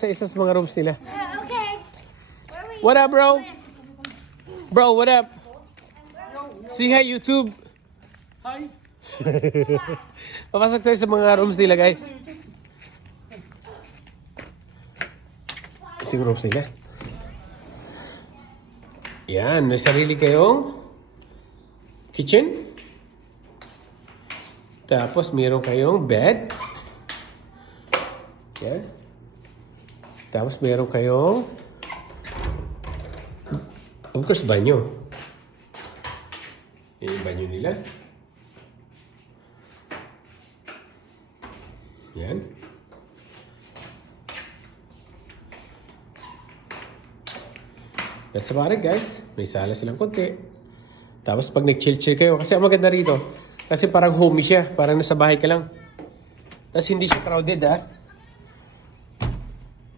Sa isa sa mga rooms nila. Okay. What up, bro? Bro, what up? See hi, YouTube. Hi. Papasok tayo sa mga rooms nila, guys. Ito yung rooms nila. Yan, may sarili kayong kitchen. Tapos, mayroon kayong bed. Yan. Tapos, mayroon kayong of course, banyo. Yan yung banyo nila. Yan. That's about it, guys. May sala silang konti. Tapos pag nag-chill-chill kayo, kasi ang maganda rito, kasi parang homey siya, parang nasa bahay ka lang. Tapos hindi siya crowded, ha?